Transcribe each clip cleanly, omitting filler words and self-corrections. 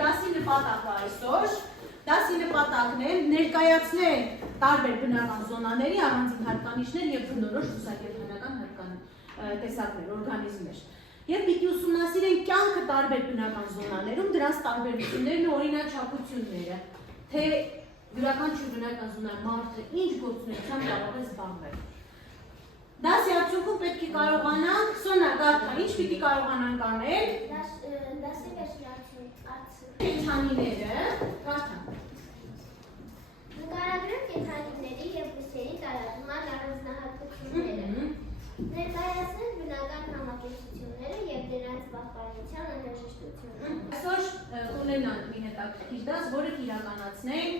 դասի նպատակը այսօր, դասի նպատակն է ներկայացնել տարբեր բնական զոնաների առանձին հատկանիշներ եւ բնորոշ բուսակերպանական տեսակներ, օրգանիզմներ։ Եվ պիտի ուսումնասիրենք կյանքը տարբեր բնական զոնաներում, դրանց տարբերություններն ու օրինաչափությունները, թե յուրաքանչյուր բնական զոնայի մարդը ինչ գործունեությամբ կարող է զբաղվել։ Դասի արդյունքում պետք է կարողանանք, Սոնա, Գաթա, ինչ պիտի կարողանանք անել։ Դասի վերջնացում։ Կենդանիները, Գաթա։ Նկարագրում կենդանիների և բույսերի տարածման առանձնահատկությունները։ Ներկայացնել բնական համակերպությունները և դրանց պահպանության անհրաժեշտությունը։ Այսօր կունենանք մի հետաքրքիր դաս, որը կիրականացնենք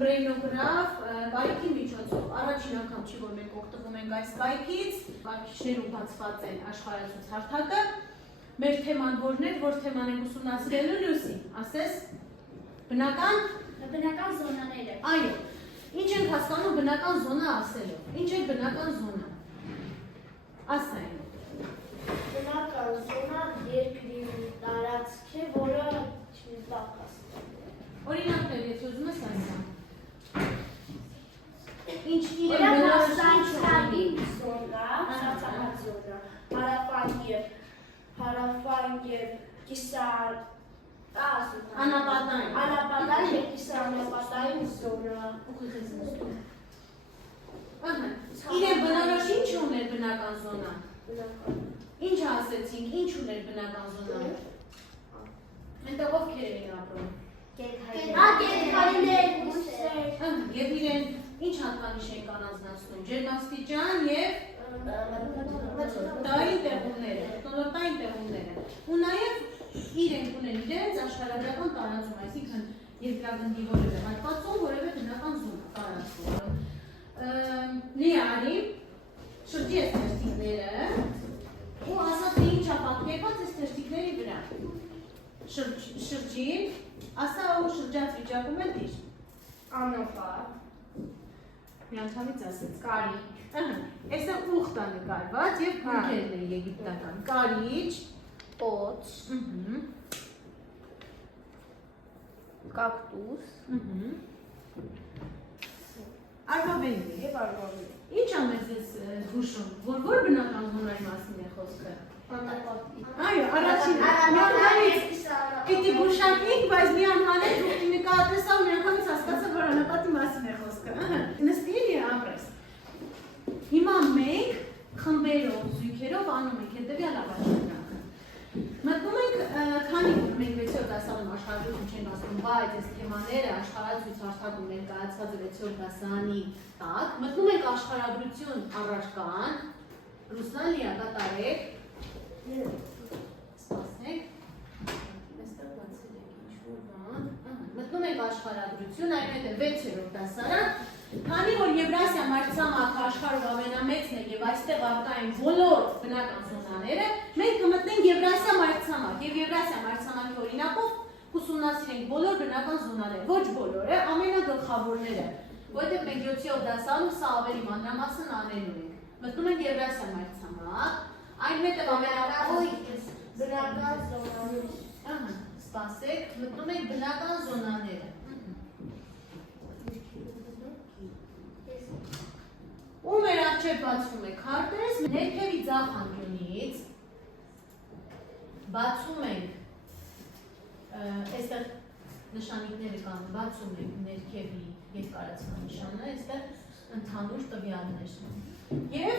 բրեյնոգրաֆ կայքի միջոցով։ Առաջին անգամ չի, որ մենք օգտվում ենք այս կայքից, կայքիչներում բացված են աշխարհացույց հարթակը։ Մեր թեման որն է, որ թեման ենք ուսումնասիրելու Լուսի, ասես բնական զոնաները։ Այո, ինչ ենք հասկանում բնական զոնա ասելով։ Ինչ է բնական զոնա։ Ասային։ Բնական զոնա երկրի տարածք է, որը պակաս։ Օրինակներ, եթե ուզում ես ասա։ Ինչ իրեն բնորոշ զոնա, հարավային և կիսար Անապատային և կիսաանապատային զոնա։ Իրեն բնորոշ ինչ ուներ բնական զոնա։ Ինչ ասեցինք, ինչ ուներ բնական զոնա։ Այնտեղ ովքեր էին ապրում։ Կենդանիներ, բույսեր։ Եվ իրեն ինչ հատկանիշ են առանձնացնում, ջերմաստիճան և տային տեղումները, մթնոլորտային տեղումները։ Ու նաև իրենք ունեն իրենց աշխարհագրական տարածում, այսինքն երկրագնդի որևէ հատվածում որևէ բնական զոնա տարածվում։ Լիարի շրջի այս թերթիկները ու ասա թե ինչ է պատկերված այս թերթիկների վրա։ Շրջին, ասա ու շրջած վիճակում է դիր։ Անապատ։ Մի անդամից ասեց կարիճ։ Այստեղ ուխտ է նկարված եւ քունքերն են եգիպտական։ Կարիճ, Պոց, կակտուս, արվավենի և արվավենի։ Ինչ ա մեզ ես հուշում, որ բնական զոնայի մասին է խոսքը։ Այո, առաջին պիտի գուշակենք, բայց մի անհանետ ուղտի նկատեսավ մի անգամից հասկացա, որ անապատի մասին է խոսքը։ Նստին և ապրես։ Հիմա մենք խմբերով, զույգերով անում ենք հետևյալ առաջնորդը։ Մտնում ենք, քանի որ մենք 6-րդ դասարանում աշխարհագրություն չենք ասում, բայց այս թեմաները աշխարհացույց հարթակում ներկայացված է 6-րդ դասարանի տակ, մտնում ենք աշխարհագրություն առարկան, Ռուսլան Լիա կատարեք, սպասեք, այստեղ բացել ենք ինչ-որ բան, մտնում ենք աշխարհագրություն, այնուհետև 6-րդ դասարան, քանի որ Եվրասիա մայրցամաքը աշխարհով ամենամեծն է եւ այստեղ առկա են բոլոր բնական զոնաները, մենք կմտնենք Եվրասիա մայրցամաք եւ Եվրասիա մայրցամաքի օրինակով կուսումնասիրենք բոլոր բնական զոնաները, ոչ բոլորը, ամենագլխավորները, որովհետեւ մենք 7-րդ դասարանում սա ավելի մանրամասն անելու ենք։ Մտնում ենք Եվրասիա մայրցամաք, այնուհետեւ բնական զոնաներ։ Սպասեք, մտնում ենք բնական զոնաները։ Ու մեր առջև բացվում է քարտեզ, ներքևի ձախ անկյունից բացում ենք, այստեղ նշանիկները կան, բացում ենք ներքևի երկարացման նշանը, այստեղ ընդհանուր տվյալներ։ Եվ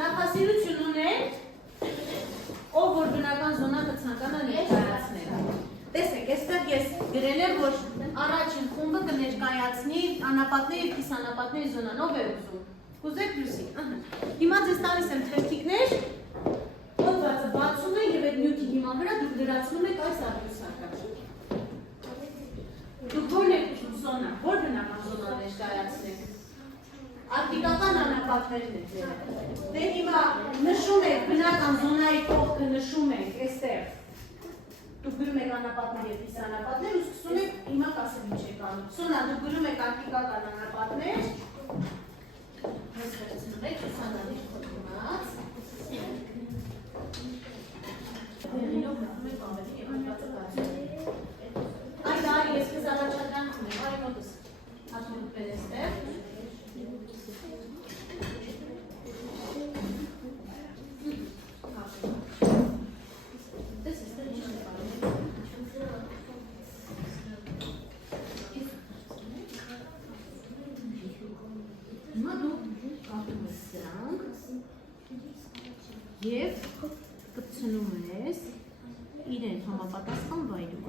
նախասիրություն ունենք, ով որ բնական զոնա կցանկանա ներկայացնել։ Տեսեք, այստեղ ես գրել եմ, որ առաջին խումբը կներկայացնի անապատներ և կիսանապատների զոնան, ով է ուզում։ Կուզեք Լուսի, հիմա ձեզ տալիս եմ թերթիկներ, հոդվածը բացում է և այդ նյութի հիման վրա դուք գրացնում եք այս աղյուսակը։ Դուք որն եք ուզում զոնա, որ բնական զոնա ներկայացնեք։ Արկտիկական անապատներն է ձերը։ Դե հիմա նշում եք բնական զոնայի կողքը նշում եք այստեղ։ Դուք գրում եք անապատներ և կիսանապատներ ու սկսում եք հիմա կասեմ ինչ եք անում։ Սոնա, դուք գրում եք արկտիկական անապատներ, հոս վերցնում եք ուսանալիր խոթումած, դեղինով մտնում եք ավելի և հոդվածը բացում եք։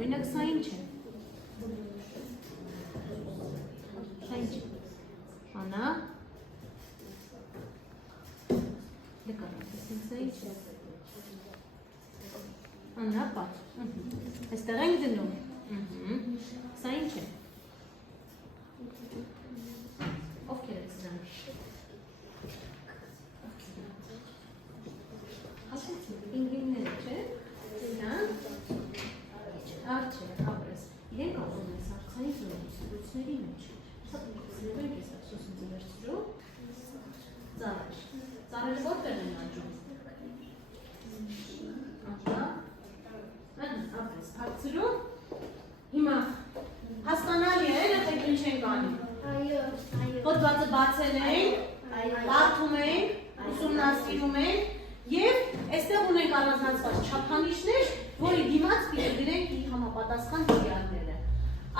Օրինակ սա ինչ է։ Սա ինչ է։ Անա։ Նկարը, սա ինչ է։ Անապատ։ Այստեղ ենք դնում։ Սա ինչ է։ Ովքեր եք սրանք։ Ասեցի, ինգրինները չէ։ Սրանք։ Արջ է, ապրես։ Իրենք աղում ես արցանի զորությունների մեջ։ Սա ձևեր ես ասոսն ձևերցրու։ Ծարեր։ Ծարերը որտեղ են աճում։ Ապրես, հացրու։ Հիմա հասկանալի է, նետեք ինչ ենք անում։ Հոդվածը բացել ենք, կարդում ենք, ուսումնասիրում ենք և այստեղ ունենք առանձնացված չափանիշներ, որի դիմաց պիտի դրենք իր համապատասխան տվյալները։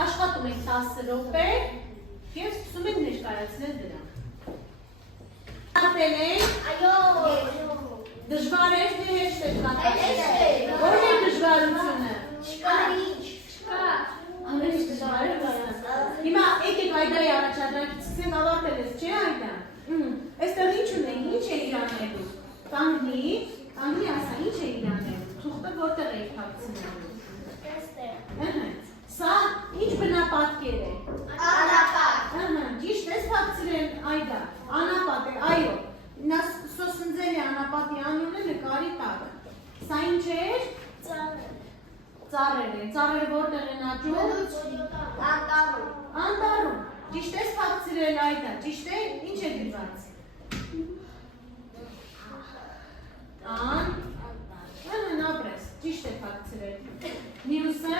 Աշխատում ենք 10 րոպե և սկսում ենք ներկայացնել դրանք։ Կարդել ենք։ Դժվար է, թե հեշտ է կատարել։ Որն է դժվարությունը։ Ամենից դժվար է վստահ։ Հիմա եկեք Այդայի առաջադրանքից սկսենք ավարտել ես, չէ Այդա։ Այստեղ ինչ ունենք, ինչ է իրանելու։ Կանգնի, ասա, ինչ է իրանելու։ Թուղթը որտեղ է փակցնելու։ Սա ինչ բնապատկեր է։ Անապատ։ Ճիշտ ես փակցրել Այդա։ Անապատ է, այո։ Նա սոսնձելի անապատի անունը նկարի տակ։ Սա ինչ էր։ Ծառեր են, ծառերը որտեղ են աճում։ Անտառում։ Ճիշտ ես փակցրել Այդա, ճիշտ է, ինչ է գրված։ Ապրես, ճիշտ է փակցրել։ Մյուսը,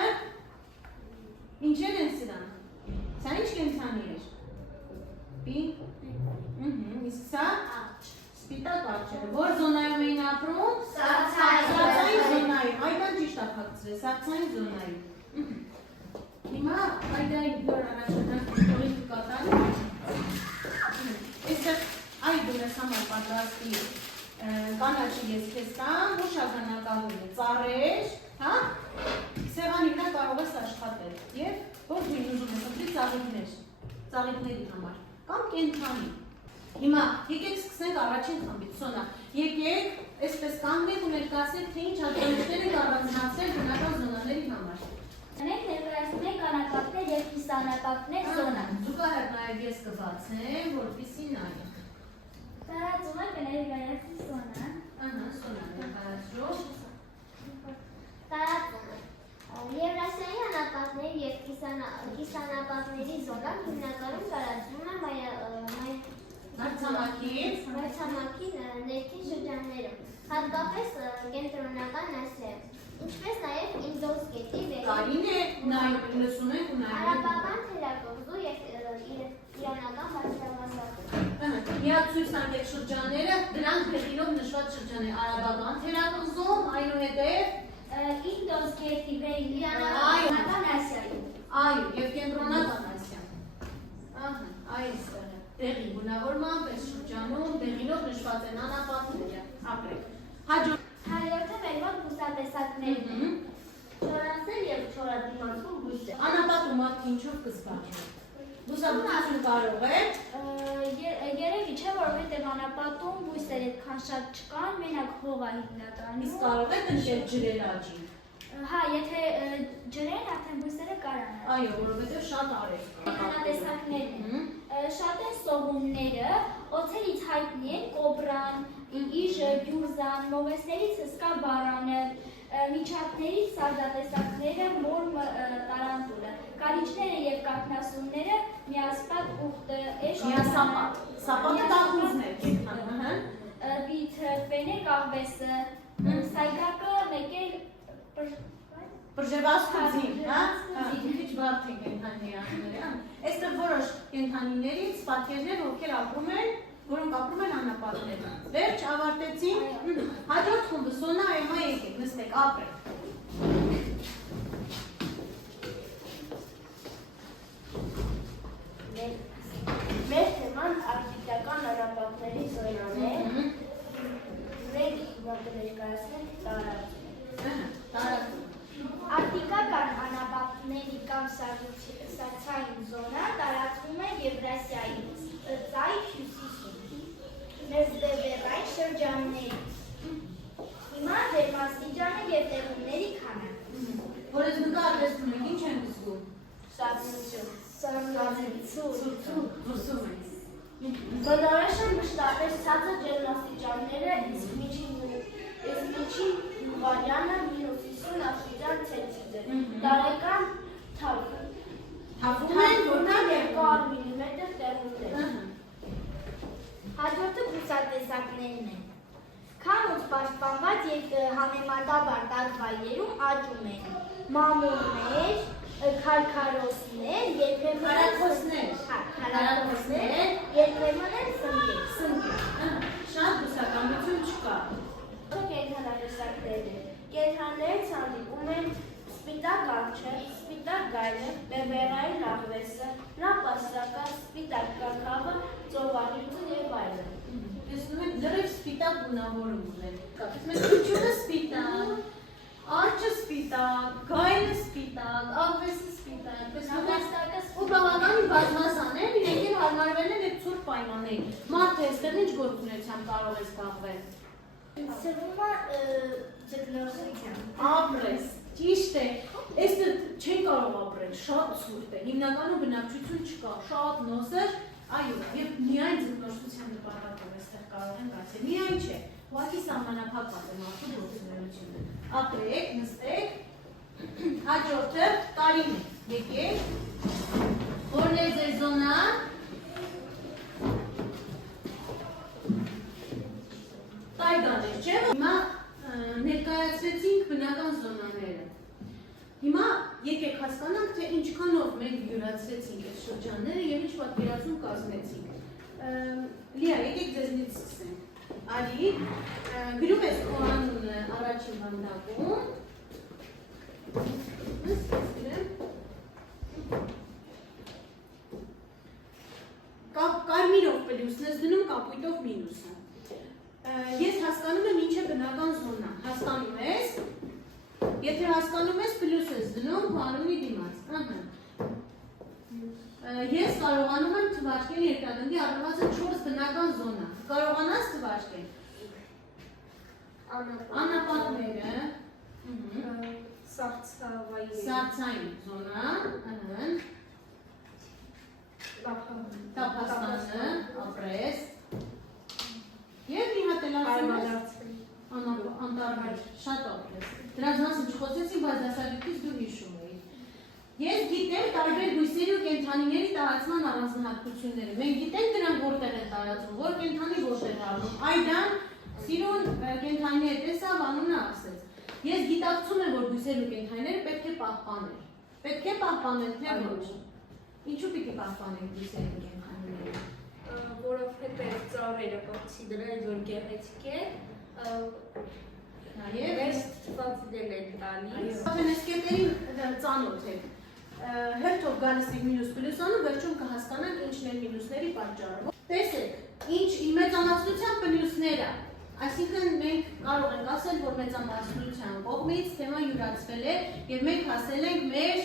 ինչեր են սրանք։ Սա ինչ կենդանի էր։ Իսկ սա սպիտակ արջերը, որ զոնայում էին ապրում։ Սառցային զոնայում, Այդան ճիշտ է փակցրել, սառցային զոնայում։ Հիմա Այդայի որ առաջադրանք փորի կատարի։ Այստեղ Այդում ես համար պատրաստի կանաչի ես քեզ տամ, որ շագանակալում է ծառեր, հա? Սեղանի վրա կարող ես աշխատել և որ դու ուզում ես ընտրի ծաղիկների համար կամ կենդանի։ Հիմա եկեք սկսենք առաջին խմբից, Սոնա, եկեք այսպես կանգնեք ու ներկայացնեք, թե ինչ հատկանիշներ եք առանձնացրել բնական զոնաների համար։ Մենք ներկայացնենք անապատներ և կիսաանապատներ զոնա։ Զուգահեռ նաև ես կբացեմ, որպեսզի նայեք։ Տարածումը կներկայացնի զոնա։ Սոնա ներկայացրու։ Տարածումը։ Եվրասիայի անապատների և կիսաանապատների զոնան հիմնականում տարածվում է մայրցամաքի ներքին շրջաններում, հատկապես կենտրոնական Ասիայում, ինչպես նաև Ինդոս գետի Կարին է լսում ենք ու նայում ենք։ Արաբական թերակղզու և իրանական բարձրավազակում։ Միացույց տանք շրջանները, դրանք բեղինով նշված շրջաններ, արաբական թերակղզում, այնուհետև Ինդոս գետի իրանական Ասիայում։ Այո, և կենտրոնական Ասիայում։ Այստեղ է։ Տեղի բնավորման պես շրջանում, բեղինով նշված են անապատները, ապրեք։ Հայորդը մեր մոտ բուսատեսակներն են։ Չորանսել և չորադիմանցում բույսեր։ Անապատում մարդը ինչով կզբաղվի։ Բուսաբուծություն կարող է։ Երևի չէ, որովհետև անապատում բույսեր այդքան շատ չկան, մենակ հող է հիմնականում։ Իսկ կարող է տնկել ջրել աճի։ Հա, եթե ջրեն, արդեն բույսերը կարան։ Այո, որովհետև շատ արև կա։ Անատեսակներն են։ Շատ են սողունները, օձերից հայտնի են կոբրան, իժը, գյուրզան, մովեսներից հսկա բարանը, միջատներից սարդատեսակները, մոր տարանտուլը, կարիճները և կաթնասունները, միասպատ ուղտը, Միասապատ, սապատը տակուզն է կենդան։ բիթը, պենե կաղվեսը, սայգակը, մեկել Պրժևասկուզին, հա? Քիչ բարդ է կենդանի անունները։ Այստեղ որոշ կենդանիներից պատկերներ, ովքեր ապրում են, որոնք ապրում են անապատներում։ Վերջ ավարտեցին։ Հաջորդ խումբը Սոնա, Էմա եկեք, նստեք, ապրեք։ Մեր թեման արկտիկական անապատների զոնան է։ Մենք ներկայացնենք տարածում։ Տարածում։ Արկտիկական կամ սառցային զոնա տարածվում է Եվրասիայի ծայր հյուսիսում, մեզբևեռային շրջաններից։ Հիմա ջերմաստիճանը և տեղումների քանակը։ Որ ես նկատեցնում եք, ինչ են զգում։ Զուսում ենք։ Բնորոշ են մշտապես ցածր ջերմաստիճանները, իսկ միջին վարյանը -50 աստիճան ցելսիուս է։ Տարեկան Թափվում են, որտեղ 200 մմ տեղումներ։ Հաջորդը բուսատեսակներն են։ Քանուց պաշտպանված և համեմատաբար տաք վայրերում աճում են մամուլներ, քարքարոսներ, երբեմն էլ սնկեր։ Շատ բուսականություն չկա։ Կենդանատեսակները։ Կենդաններից հանդիպում են սպիտակ արջը, սպիտակ գայլը, բևեռային աղվեսը, նապաստակը, սպիտակ կաքավը, ծովանիծը և այլն։ Տեսնում եք, լրիվ սպիտակ գունավորում ունեն։ Մեկությունը սպիտակ, արջը սպիտակ, գայլը սպիտակ, աղվեսը սպիտակ, ու բավականին բազմազան են, իրենք էլ հարմարվել են այդ ցուրտ պայմաններին։ Մարդը այստեղ ինչ գործունեությամբ կարող է զբաղվել։ Սրվում է ձկնորսությամբ։ Ապրես, ճիշտ է, այստեղ չեն կարող ապրել, շատ ցուրտ է, հիմնականում բնակչություն չկա, շատ նոսր, այո, և միայն ձկնորսության նպատակով այստեղ կարող են կացել, միայն չէ, ուղղակի սահմանափակված է մարդու գործունեությունը։ Ապրեք, նստեք, հաջորդը տարին է, եկեք, որն է ձեր զոնա, տայգան է, չէ՞, հիմա ներկայացրեցինք բնական զոնաները։ Հիմա եկեք հասկանանք, թե ինչքանով մենք յուրացրեցինք այդ շրջանները և ինչ պատկերացում կազմեցինք։ Լիա, եկեք ձեզնից սկսենք։ Ալի, գրում ես քո անունը առաջին վանդակում։ Կարմիրով պլյուսն ես դնում, կապույտով մինուսը։ Ես հասկանում եմ ինչ է բնական զոնա, հասկանում ես, եթե հասկանում ես պլյուս ես դնում, պարունի դիմաց, ես կարողանում եմ թվարկել երկրագնդի առնվազն 4 բնական զոնա, կարողանաս թվարկել, անապատները, սառցային զոնա, տափաստանը, ապրես, և մի հատ էլ ասում ես, անտարմեր, շատ ապրես, դրանց մասին չխոսեցին, բայց դասարիքից դու հիշում էիր։ Ես գիտեմ տարբեր բույսերի ու կենդանիների տարածման առանձնահատկությունները, մենք գիտենք դրանք որտեղ են տարածվում, որ կենդանի որտեղ է առնում, այդան սիրուն կենդանի հետ տեսավ անունը ասեց։ Ես գիտակցում եմ, որ բույսեր ու կենդանիները պետք է պահպանել, պետք է պահպանել, թե ոչ, ինչու պիտի պահպանենք բույսեր ու կենդանիները։ Որովհետև ծառերը կողքի դրանից որ գեղեցիկ է, Մեզ թվացինել են տալիս։ Վենեսկետերին ծանոթ եք, հերթով գալիս եք մինուս պլյուսանը, վերջում կհասկանանք ինչն են մինուսների պատճառը։ Տեսեք, ինչ մեծամասնության պլյուսները, այսինքն մենք կարող ենք ասել, որ մեծամասնության կողմից թեմա յուրացվել է և մենք հասել ենք մեր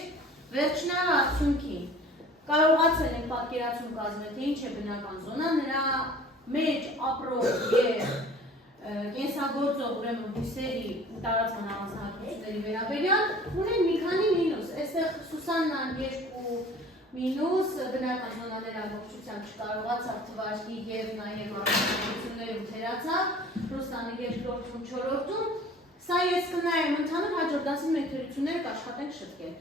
վերջնաարդյունքին։ Կարողացել ենք պատկերացում կազմել, թե ինչ է բնական զոնա, նրա մեջ ապրող և կենսագործող ուրեմն բույսերի տարածման առանձնահատկությունների վերաբերյալ ունեն մի քանի մինուս։ Այստեղ Սուսաննան 2 մինուս բնական զոնաներ ամբողջությամբ չկարողացավ թվարկի և նաև առանձնահատկություններում թերացավ, Ռուստանը երկրորդում, չորրորդում։ Սա ես կնայեմ ընդհանուր հաջորդ դասին մենք թերությունները կաշխատենք շտկել։